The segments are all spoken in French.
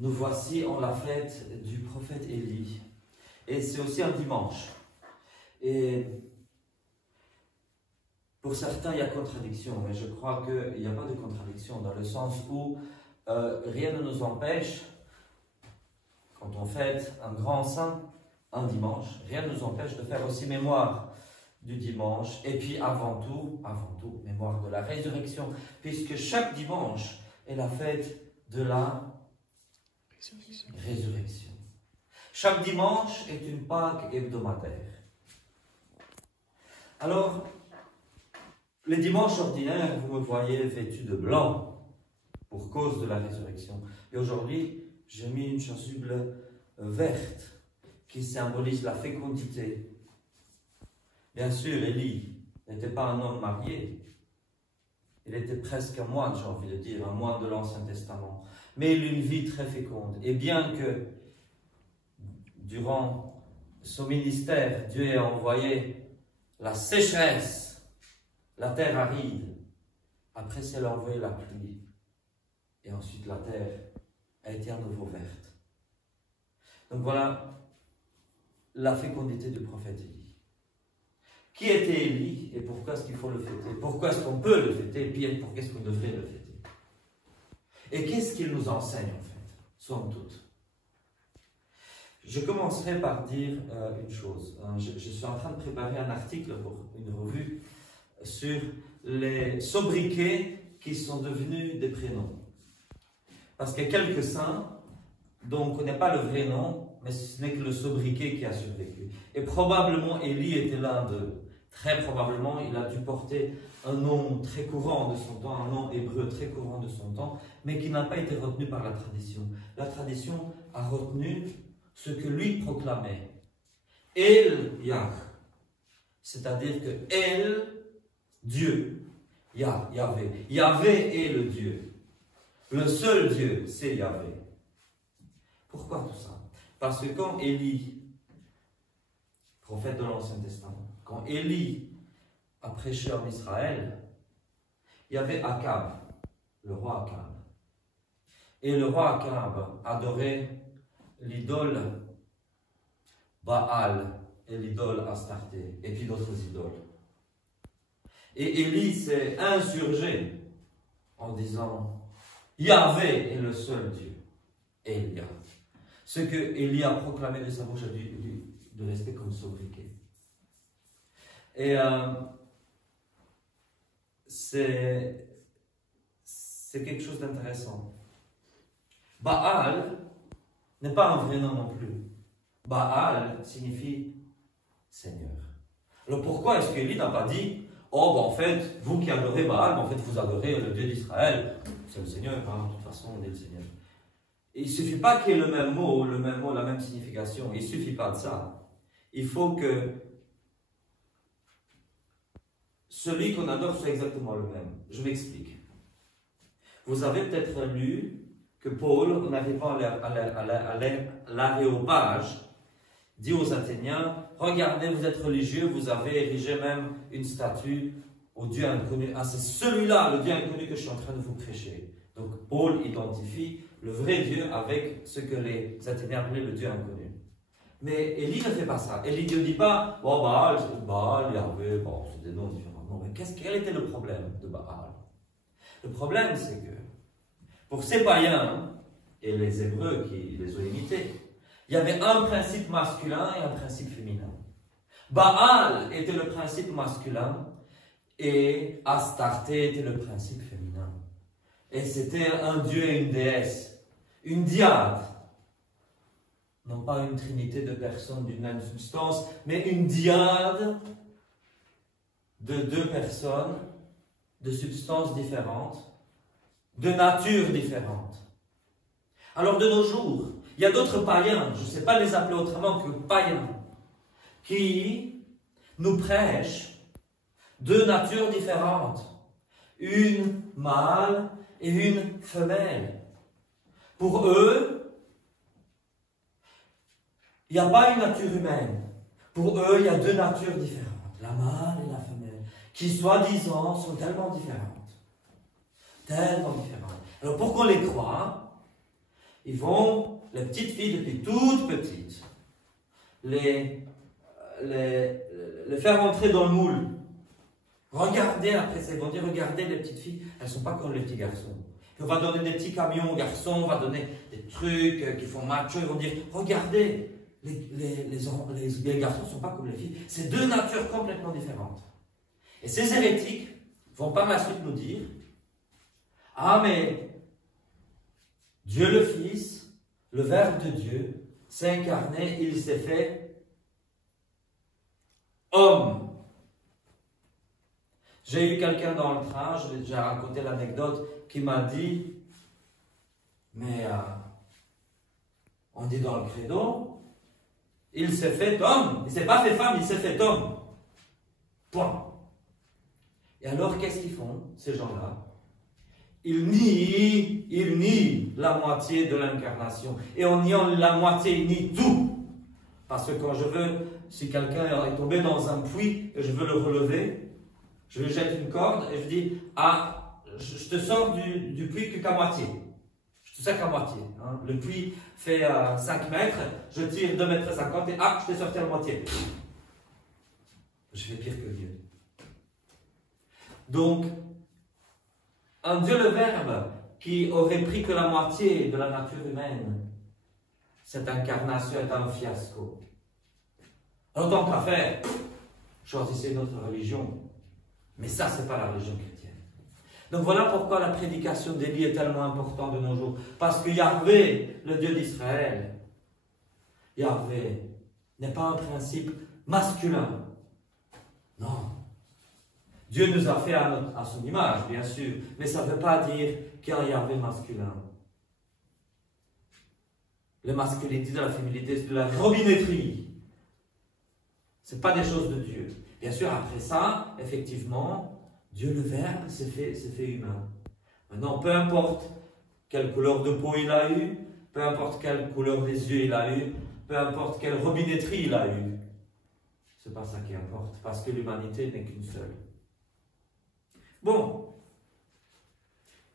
nous voici en la fête du prophète Élie. Et c'est aussi un dimanche. Et pour certains, il y a contradiction, mais je crois qu'il n'y a pas de contradiction, dans le sens où rien ne nous empêche, quand on fête un grand saint, un dimanche, rien ne nous empêche de faire aussi mémoire du dimanche, et puis avant tout, mémoire de la résurrection, puisque chaque dimanche est la fête de la résurrection. Chaque dimanche est une Pâque hebdomadaire. Alors, les dimanches ordinaires, vous me voyez vêtu de blanc pour cause de la résurrection. Et aujourd'hui, j'ai mis une chasuble verte qui symbolise la fécondité. Bien sûr, Élie n'était pas un homme marié. Il était presque un moine, j'ai envie de dire, un moine de l'Ancien Testament. Mais il eut une vie très féconde. Et bien que, durant son ministère, Dieu ait envoyé la sécheresse, la terre aride, après c'est envoyé la pluie. Et ensuite la terre a été à nouveau verte. Donc voilà la fécondité du prophète Élie. Qui était Élie et pourquoi est-ce qu'il faut le fêter? Pourquoi est-ce qu'on peut le fêter? Et puis pourquoi est-ce qu'on devrait le fêter? Et qu'est-ce qu'il nous enseigne en fait, somme toute? Je commencerai par dire une chose. Je suis en train de préparer un article pour une revue sur les sobriquets qui sont devenus des prénoms. Parce qu'il y a quelques saints dont on ne connaît pas le vrai nom, mais ce n'est que le sobriquet qui a survécu. Et probablement Élie était l'un d'eux. Très probablement, il a dû porter un nom très courant de son temps, un nom hébreu très courant de son temps, mais qui n'a pas été retenu par la tradition. La tradition a retenu ce que lui proclamait. El Yah, c'est-à-dire que El, Dieu, Yahvé. Yahvé est le Dieu. Le seul Dieu, c'est Yahvé. Pourquoi tout ça? Parce que quand Élie, prophète de l'Ancien Testament, quand Élie a prêché en Israël, il y avait Akab, le roi Akab. Et le roi Akab adorait l'idole Baal et l'idole Astarté, et puis d'autres idoles. Et Élie s'est insurgé en disant Yahvé est le seul Dieu. Elia. Ce que Élie a proclamé de sa bouche a dû de rester comme sobriquet. Et c'est quelque chose d'intéressant. Baal n'est pas un vrai nom non plus. Baal signifie Seigneur. Alors pourquoi est-ce qu'Élie n'a pas dit oh, ben en fait, vous qui adorez Baal, ben en fait, vous adorez le Dieu d'Israël. C'est le Seigneur, hein, de toute façon, on est le Seigneur. Et il ne suffit pas qu'il y ait le même mot, la même signification. Il ne suffit pas de ça. Il faut que celui qu'on adore soit exactement le même. Je m'explique. Vous avez peut-être lu que Paul, en arrivant à l'aréopage, dit aux Athéniens, regardez, vous êtes religieux, vous avez érigé même une statue au Dieu inconnu. Ah, c'est celui-là, le Dieu inconnu que je suis en train de vous prêcher. Donc, Paul identifie le vrai Dieu avec ce que les Athéniens appelaient le Dieu inconnu. Mais Élie ne fait pas ça. Élie ne dit pas, bon, Baal, Yahvé, bon, c'est des noms différents. Non, mais quel était le problème de Baal? Le problème, c'est que, pour ces païens, et les Hébreux qui les ont imités, il y avait un principe masculin et un principe féminin. Baal était le principe masculin et Astarté était le principe féminin. Et c'était un dieu et une déesse, une dyade. Non pas une trinité de personnes d'une même substance, mais une dyade de deux personnes, de substances différentes, de natures différentes. Alors de nos jours, il y a d'autres païens, je ne sais pas les appeler autrement que païens, qui nous prêchent deux natures différentes, une mâle et une femelle. Pour eux, il n'y a pas une nature humaine. Pour eux, il y a deux natures différentes, la mâle et la femelle, qui soi-disant sont tellement différentes. Tellement différentes. Alors pour qu'on les croie, Ils vont, les petites filles depuis toutes petites, les faire entrer dans le moule. Regardez après ça, ils vont dire, regardez les petites filles, elles ne sont pas comme les petits garçons. On va donner des petits camions aux garçons, on va donner des trucs qui font macho, ils vont dire, regardez, les garçons ne sont pas comme les filles. C'est deux natures complètement différentes. Et ces hérétiques vont par la suite nous dire, ah mais Dieu le Fils, le Verbe de Dieu, s'est incarné, il s'est fait homme. J'ai eu quelqu'un dans le train, je vais déjà raconter l'anecdote, qui m'a dit, mais on dit dans le credo, il s'est fait homme, il ne s'est pas fait femme, il s'est fait homme. Point. Et alors qu'est-ce qu'ils font, ces gens-là? Ils nient la moitié de l'incarnation. Et en niant la moitié, ils nient tout. Parce que quand je veux, si quelqu'un est tombé dans un puits et je veux le relever, je lui jette une corde et je dis, ah, je te sors du puits qu'à moitié. Je te sors qu'à moitié. Hein. Le puits fait 5 mètres, je tire 2,50 mètres et ah, je t'ai sorti à la moitié. Je fais pire que Dieu. Donc, un Dieu le Verbe qui aurait pris que la moitié de la nature humaine, cette incarnation est un fiasco. En tant qu'à faire, choisissez notre religion. Mais ça, ce n'est pas la religion chrétienne. Donc voilà pourquoi la prédication d'Élie est tellement importante de nos jours. Parce que Yahvé, le Dieu d'Israël, Yahvé n'est pas un principe masculin. Non. Dieu nous a fait à son image, bien sûr, mais ça ne veut pas dire qu'il y a un Yahvé masculin. La masculinité, la féminité, c'est de la robinetterie. Ce n'est pas des choses de Dieu. Bien sûr, après ça, effectivement, Dieu le Verbe s'est fait humain. Maintenant, peu importe quelle couleur de peau il a eu, peu importe quelle couleur des yeux il a eu, peu importe quelle robinetterie il a eu, c'est pas ça qui importe, parce que l'humanité n'est qu'une seule. Bon,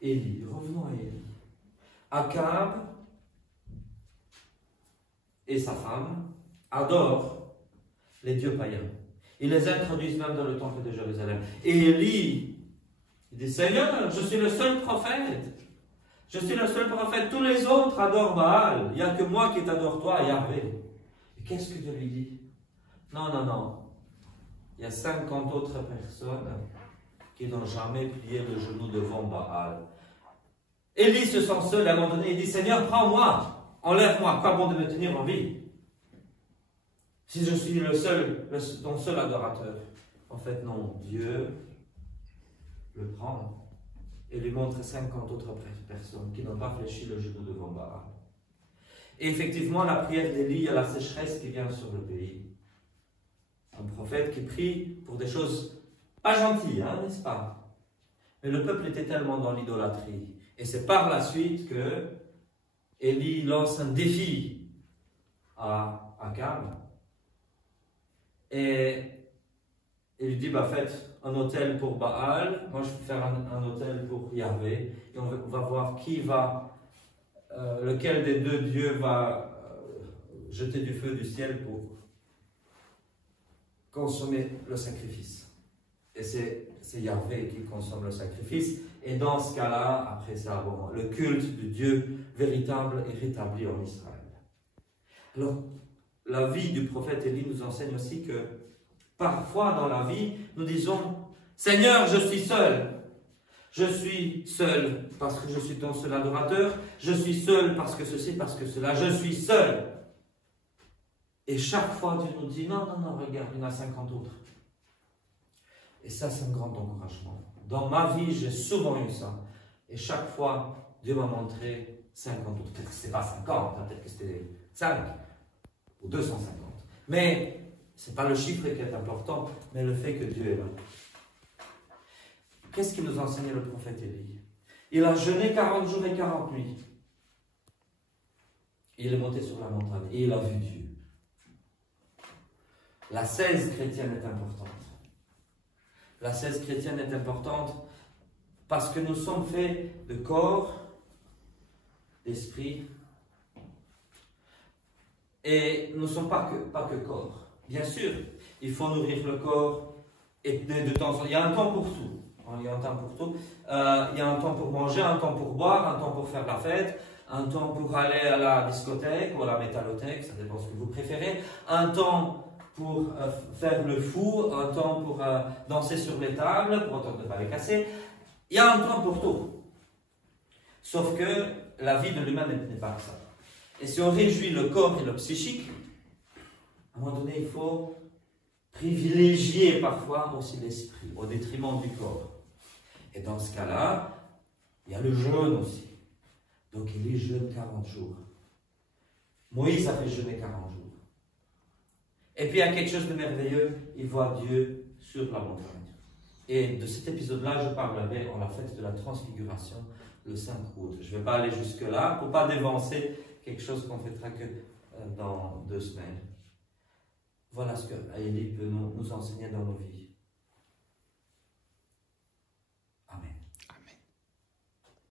Élie, revenons à Élie. Akab et sa femme adorent les dieux païens. Ils les introduisent même dans le temple de Jérusalem. Et Élie, il dit, Seigneur, je suis le seul prophète. Je suis le seul prophète. Tous les autres adorent Baal. Il n'y a que moi qui t'adore toi, Yahvé. Et qu'est-ce que Dieu lui dit? Non, non, non. Il y a 50 autres personnes qui n'ont jamais plié le genou devant Baal. Élie se sent seul à un moment donné. Il dit, Seigneur, prends-moi, enlève-moi. Quoi bon de me tenir en vie? Si je suis ton seul adorateur. En fait, non. Dieu le prend et lui montre 50 autres personnes qui n'ont pas fléchi le genou devant Baal. Et effectivement, la prière d'Élie, il y a la sécheresse qui vient sur le pays. Un prophète qui prie pour des choses pas gentilles, hein, n'est-ce pas? Mais le peuple était tellement dans l'idolâtrie. Et c'est par la suite que Élie lance un défi à Akab. Et il lui dit, bah, faites un autel pour Baal, moi je vais faire un autel pour Yahvé, et on va voir lequel des deux dieux va jeter du feu du ciel pour consommer le sacrifice. Et c'est Yahvé qui consomme le sacrifice, et dans ce cas-là, après ça, bon, le culte du Dieu véritable est rétabli en Israël. Alors, la vie du prophète Élie nous enseigne aussi que parfois dans la vie, nous disons, Seigneur, je suis seul. Je suis seul parce que je suis ton seul adorateur. Je suis seul parce que ceci, parce que cela. Je suis seul. Et chaque fois, Dieu nous dit, non, non, non, regarde, il y en a 50 autres. Et ça, c'est un grand encouragement. Dans ma vie, j'ai souvent eu ça. Et chaque fois, Dieu m'a montré 50 autres. Peut-être que ce n'était pas 50, peut-être que c'était 5 ou 250. Mais ce n'est pas le chiffre qui est important, mais le fait que Dieu est là. Qu'est-ce qu'il nous enseignait le prophète Élie? Il a jeûné 40 jours et 40 nuits. Il est monté sur la montagne et il a vu Dieu. La 16 chrétienne est importante. La 16 chrétienne est importante parce que nous sommes faits de corps, d'esprit Et nous ne sommes pas que corps. Bien sûr, il faut nourrir le corps et de temps en temps. Il y a un temps pour tout. Il y a un temps pour tout. Il y a un temps pour manger, un temps pour boire, un temps pour faire la fête, un temps pour aller à la discothèque ou à la métallothèque, ça dépend ce que vous préférez, un temps pour faire le fou, un temps pour danser sur les tables, pour autant ne pas les casser. Il y a un temps pour tout. Sauf que la vie de l'humain n'est pas que ça. Et si on réjouit le corps et le psychique, à un moment donné, il faut privilégier parfois aussi l'esprit, au détriment du corps. Et dans ce cas-là, il y a le jeûne aussi. Donc il est jeûne 40 jours. Moïse a fait jeûner 40 jours. Et puis il y a quelque chose de merveilleux, il voit Dieu sur la montagne. Et de cet épisode-là, je parlerai en la fête de la transfiguration, le 5 août. Je ne vais pas aller jusque-là, pour ne pas dévancer quelque chose qu'on ne fêtera que dans 2 semaines. Voilà ce que Élie peut nous enseigner dans nos vies.